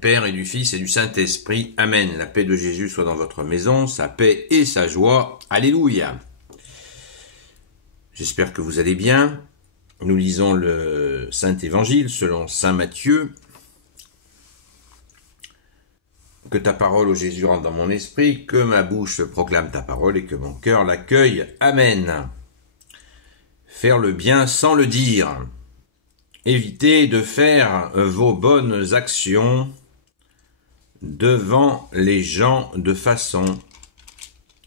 Père et du Fils et du Saint-Esprit. Amen. La paix de Jésus soit dans votre maison, sa paix et sa joie. Alléluia. J'espère que vous allez bien. Nous lisons le Saint-Évangile selon Saint Matthieu. Que ta parole, ô Jésus, rentre dans mon esprit, que ma bouche proclame ta parole et que mon cœur l'accueille. Amen. Faire le bien sans le dire. Évitez de faire vos bonnes actions devant les gens de façon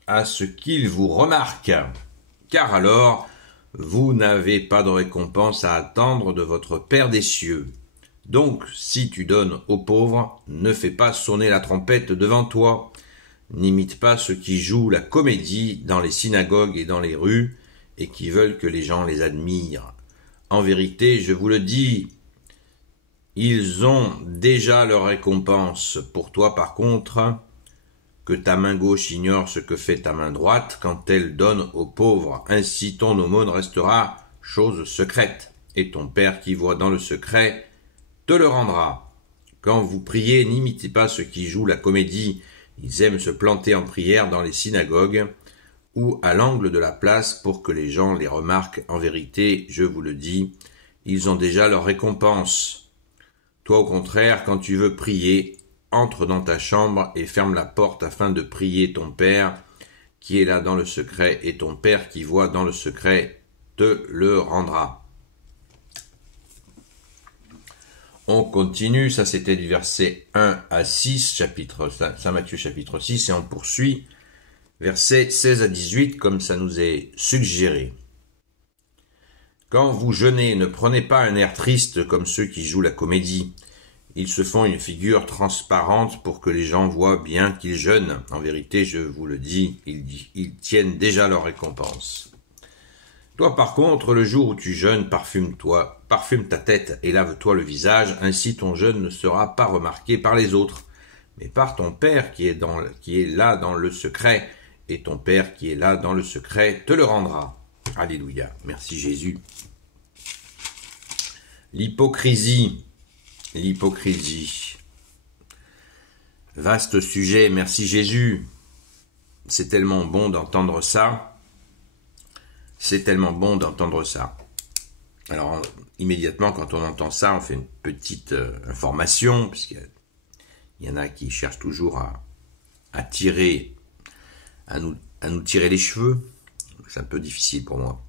à ce qu'ils vous remarquent, car alors vous n'avez pas de récompense à attendre de votre Père des cieux. Donc, si tu donnes aux pauvres, ne fais pas sonner la trompette devant toi, n'imite pas ceux qui jouent la comédie dans les synagogues et dans les rues, et qui veulent que les gens les admirent. En vérité, je vous le dis, ils ont déjà leur récompense. Pour toi, par contre, que ta main gauche ignore ce que fait ta main droite quand elle donne aux pauvres. Ainsi ton aumône restera chose secrète, et ton Père qui voit dans le secret te le rendra. Quand vous priez, n'imitez pas ceux qui jouent la comédie. Ils aiment se planter en prière dans les synagogues ou à l'angle de la place pour que les gens les remarquent. En vérité, je vous le dis, ils ont déjà leur récompense. Toi, au contraire, quand tu veux prier, entre dans ta chambre et ferme la porte afin de prier ton Père qui est là dans le secret, et ton Père qui voit dans le secret te le rendra. On continue, ça c'était du verset 1 à 6, Saint Matthieu chapitre 6, et on poursuit versets 16 à 18 comme ça nous est suggéré. Quand vous jeûnez, ne prenez pas un air triste comme ceux qui jouent la comédie. Ils se font une figure transparente pour que les gens voient bien qu'ils jeûnent. En vérité, je vous le dis, ils tiennent déjà leur récompense. Toi, par contre, le jour où tu jeûnes, parfume ta tête et lave-toi le visage, ainsi ton jeûne ne sera pas remarqué par les autres, mais par ton Père qui est là dans le secret, et ton Père qui est là dans le secret te le rendra. Alléluia. Merci Jésus. L'hypocrisie. Vaste sujet, merci Jésus. C'est tellement bon d'entendre ça. Alors, immédiatement, quand on entend ça, on fait une petite information, puisqu'il y en a qui cherchent toujours à nous tirer les cheveux. C'est un peu difficile pour moi.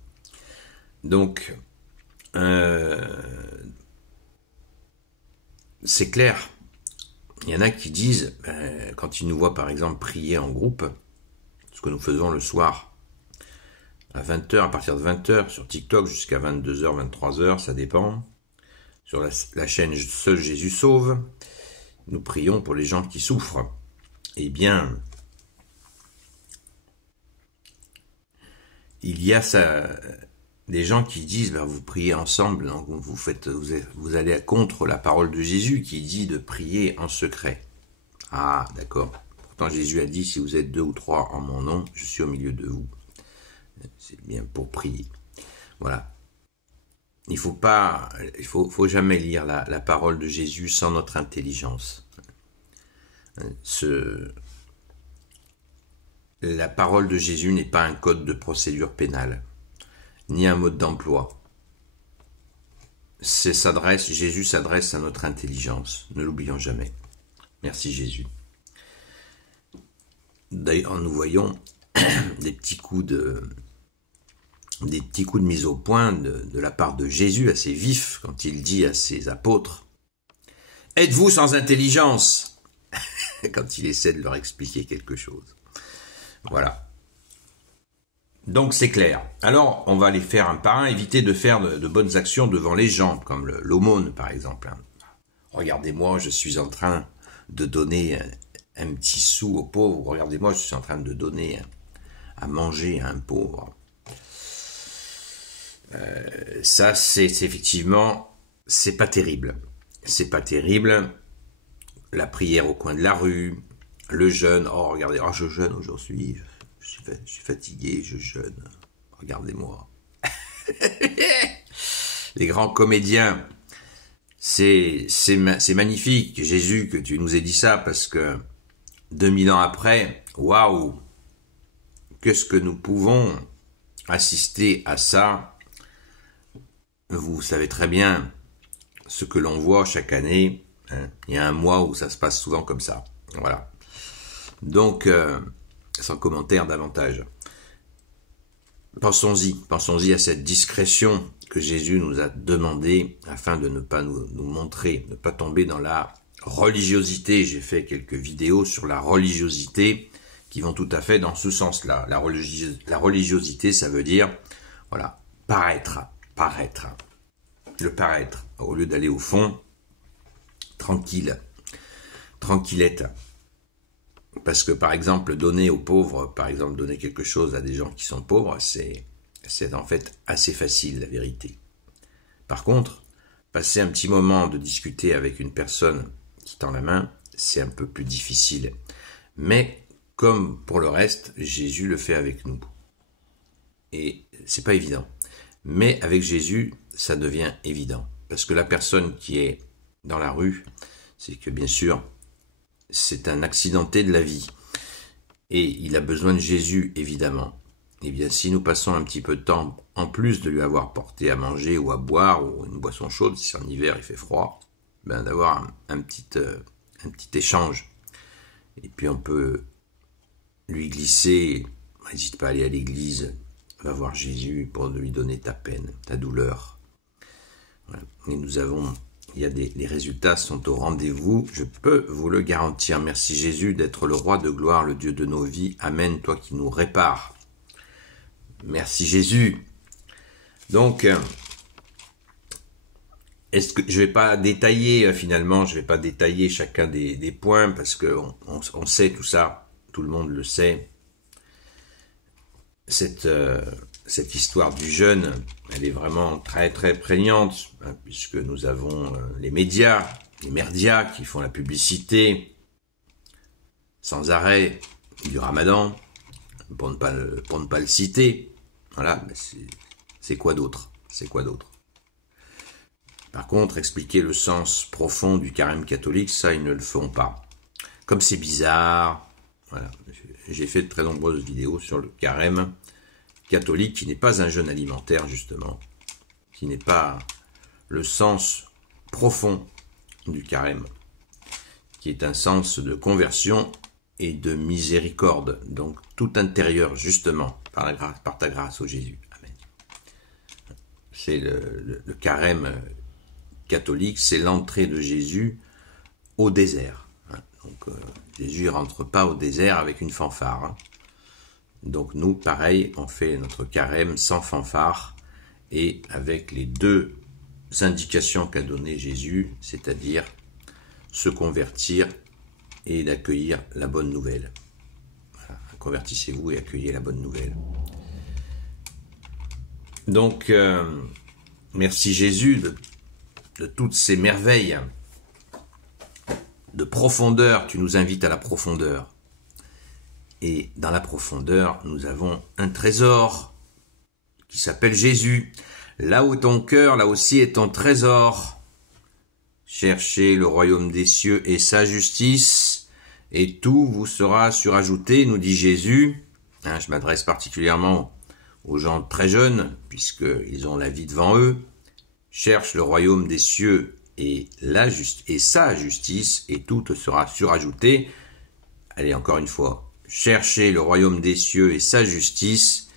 Donc, c'est clair. Il y en a qui disent, quand ils nous voient par exemple prier en groupe, ce que nous faisons le soir, à 20h, à partir de 20h, sur TikTok jusqu'à 22h, 23h, ça dépend, sur la chaîne Seul Jésus Sauve, nous prions pour les gens qui souffrent. Eh bien, il y a des gens qui disent, vous priez ensemble, donc vous allez contre la parole de Jésus qui dit de prier en secret. Ah, d'accord. Pourtant Jésus a dit, si vous êtes 2 ou 3 en mon nom, je suis au milieu de vous. C'est bien pour prier. Voilà. Il faut jamais lire la parole de Jésus sans notre intelligence. La parole de Jésus n'est pas un code de procédure pénale, ni un mode d'emploi. Jésus s'adresse à notre intelligence. Ne l'oublions jamais. Merci Jésus. D'ailleurs, nous voyons des petits coups de mise au point de la part de Jésus assez vifs quand il dit à ses apôtres « Êtes-vous sans intelligence ?» quand il essaie de leur expliquer quelque chose. Voilà. Donc c'est clair. Alors, on va les faire un par un, éviter de faire de bonnes actions devant les gens, comme l'aumône par exemple. Regardez-moi, je suis en train de donner un petit sou aux pauvres. Regardez-moi, je suis en train de donner à manger à un pauvre. Ça, c'est effectivement, c'est pas terrible. C'est pas terrible. La prière au coin de la rue, le jeûne. Oh, regardez, je jeûne aujourd'hui. Je suis fatigué, je jeûne. Regardez-moi. Les grands comédiens c'est magnifique, Jésus, que tu nous aies dit ça, parce que 2000 ans après, waouh, qu'est-ce que nous pouvons assister à ça. Vous savez très bien ce que l'on voit chaque année, hein. Il y a un mois où ça se passe souvent comme ça. Voilà. Donc, sans commentaire davantage. Pensons-y à cette discrétion que Jésus nous a demandé afin de ne pas nous montrer, ne pas tomber dans la religiosité. J'ai fait quelques vidéos sur la religiosité qui vont tout à fait dans ce sens-là. La religiosité, ça veut dire, voilà, paraître. Le paraître, au lieu d'aller au fond, tranquillette. Parce que, par exemple, donner aux pauvres, par exemple, donner quelque chose à des gens qui sont pauvres, c'est en fait assez facile, la vérité. Par contre, passer un petit moment de discuter avec une personne qui tend la main, c'est un peu plus difficile. Mais, comme pour le reste, Jésus le fait avec nous. Et c'est pas évident. Mais avec Jésus, ça devient évident. Parce que la personne qui est dans la rue, c'est que bien sûr, c'est un accidenté de la vie. Et il a besoin de Jésus, évidemment. Et bien, si nous passons un petit peu de temps, en plus de lui avoir porté à manger ou à boire, ou une boisson chaude, si en hiver il fait froid, ben d'avoir un petit échange. Et puis on peut lui glisser, n'hésite pas à aller à l'église, va voir Jésus pour lui donner ta peine, ta douleur. Voilà. Et les résultats sont au rendez-vous, je peux vous le garantir. Merci Jésus d'être le roi de gloire, le Dieu de nos vies. Amen, toi qui nous répares. Merci Jésus. Donc, est-ce que je vais pas détailler finalement, je vais pas détailler chacun des points parce que on sait tout ça, tout le monde le sait. Cette histoire du jeûne, elle est vraiment très très prégnante, hein, puisque nous avons les médias, les merdias qui font la publicité sans arrêt du Ramadan, pour ne pas le citer. Voilà, mais c'est quoi d'autre? C'est quoi d'autre? Par contre, expliquer le sens profond du carême catholique, ça, ils ne le font pas. Comme c'est bizarre, voilà. J'ai fait de très nombreuses vidéos sur le carême catholique, qui n'est pas un jeûne alimentaire, justement, qui n'est pas le sens profond du carême, qui est un sens de conversion et de miséricorde, donc tout intérieur, justement, par ta grâce, ô Jésus. Amen. C'est le carême catholique, c'est l'entrée de Jésus au désert. Donc, Jésus ne rentre pas au désert avec une fanfare. Donc nous, pareil, on fait notre carême sans fanfare et avec les deux indications qu'a donné Jésus, c'est-à-dire se convertir et d'accueillir la bonne nouvelle. Voilà, convertissez-vous et accueillez la bonne nouvelle. Donc, merci Jésus de toutes ces merveilles de profondeur, tu nous invites à la profondeur. Et dans la profondeur, nous avons un trésor qui s'appelle Jésus. Là où est ton cœur, là aussi est ton trésor. Cherchez le royaume des cieux et sa justice, et tout vous sera surajouté, nous dit Jésus. Hein, je m'adresse particulièrement aux gens très jeunes, puisqu'ils ont la vie devant eux. Cherche le royaume des cieux et sa justice, et tout te sera surajouté. Allez, encore une fois, cherchez le royaume des cieux et sa justice,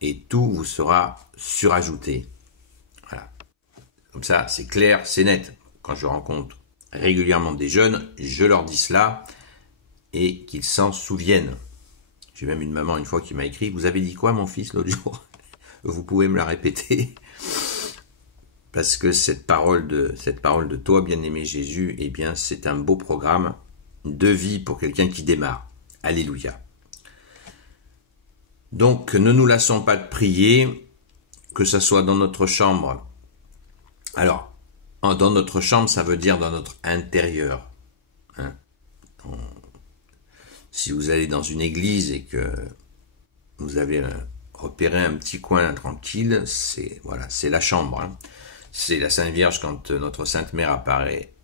et tout vous sera surajouté. Voilà. Comme ça, c'est clair, c'est net. Quand je rencontre régulièrement des jeunes, je leur dis cela, et qu'ils s'en souviennent. J'ai même une maman une fois qui m'a écrit « Vous avez dit quoi, mon fils, l'autre jour ?» Vous pouvez me la répéter. Parce que cette parole de toi, bien-aimé Jésus, eh bien, c'est un beau programme de vie pour quelqu'un qui démarre. Alléluia. Donc, ne nous lassons pas de prier, que ce soit dans notre chambre. Alors, dans notre chambre, ça veut dire dans notre intérieur. Hein. Si vous allez dans une église et que vous avez repéré un petit coin tranquille, c'est la chambre. Hein. C'est la Sainte Vierge quand notre Sainte Mère apparaît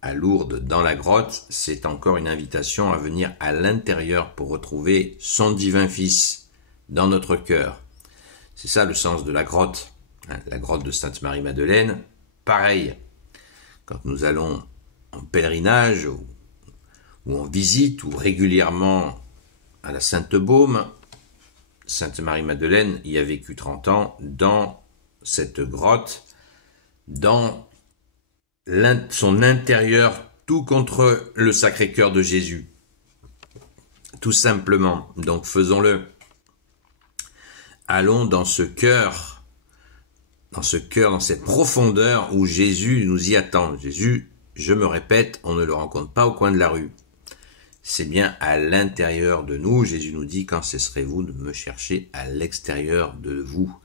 à Lourdes dans la grotte, c'est encore une invitation à venir à l'intérieur pour retrouver son divin Fils dans notre cœur. C'est ça le sens de la grotte. La grotte de Sainte Marie-Madeleine, pareil. Quand nous allons en pèlerinage ou en visite ou régulièrement à la Sainte-Baume, Sainte Marie-Madeleine y a vécu 30 ans dans cette grotte, dans son intérieur, tout contre le Sacré-Cœur de Jésus. Tout simplement. Donc faisons-le. Allons dans ce cœur, dans cette profondeur où Jésus nous y attend. Jésus, je me répète, on ne le rencontre pas au coin de la rue. C'est bien à l'intérieur de nous. Jésus nous dit, quand cesserez-vous de me chercher à l'extérieur de vous?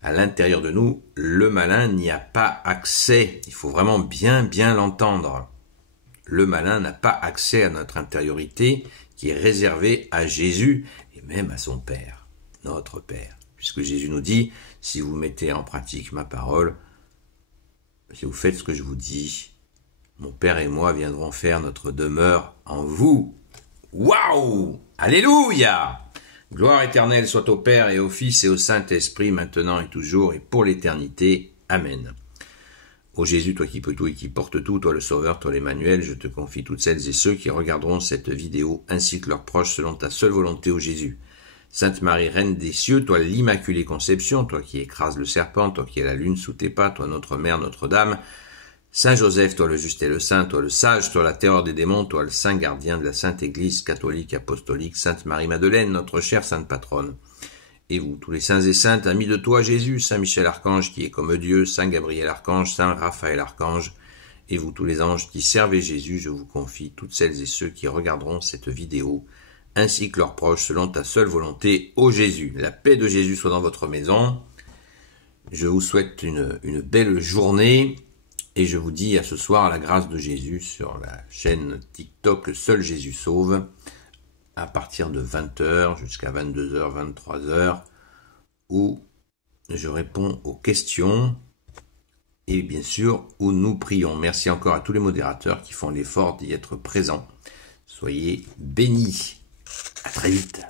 À l'intérieur de nous, le malin n'y a pas accès. Il faut vraiment bien l'entendre. Le malin n'a pas accès à notre intériorité qui est réservée à Jésus et même à son Père, notre Père. Puisque Jésus nous dit, si vous mettez en pratique ma parole, si vous faites ce que je vous dis, mon Père et moi viendrons faire notre demeure en vous. Waouh! Alléluia! Gloire éternelle soit au Père et au Fils et au Saint-Esprit, maintenant et toujours et pour l'éternité. Amen. Ô Jésus, toi qui peux tout et qui portes tout, toi le Sauveur, toi l'Emmanuel, je te confie toutes celles et ceux qui regarderont cette vidéo, ainsi que leurs proches, selon ta seule volonté, ô Jésus. Sainte Marie, Reine des cieux, toi l'Immaculée Conception, toi qui écrases le serpent, toi qui as la lune sous tes pas, toi notre Mère, Notre-Dame, Saint Joseph, toi le juste et le saint, toi le sage, toi la terreur des démons, toi le saint gardien de la Sainte Église catholique apostolique, Sainte Marie-Madeleine, notre chère Sainte Patronne. Et vous, tous les saints et saintes, amis de toi, Jésus, Saint Michel Archange qui est comme Dieu, Saint Gabriel Archange, Saint Raphaël Archange, et vous, tous les anges qui servez Jésus, je vous confie toutes celles et ceux qui regarderont cette vidéo, ainsi que leurs proches, selon ta seule volonté, ô Jésus. La paix de Jésus soit dans votre maison. Je vous souhaite une belle journée. Et je vous dis à ce soir à la grâce de Jésus sur la chaîne TikTok Seul Jésus Sauve à partir de 20h jusqu'à 22h, 23h où je réponds aux questions et bien sûr où nous prions. Merci encore à tous les modérateurs qui font l'effort d'y être présents. Soyez bénis. À très vite.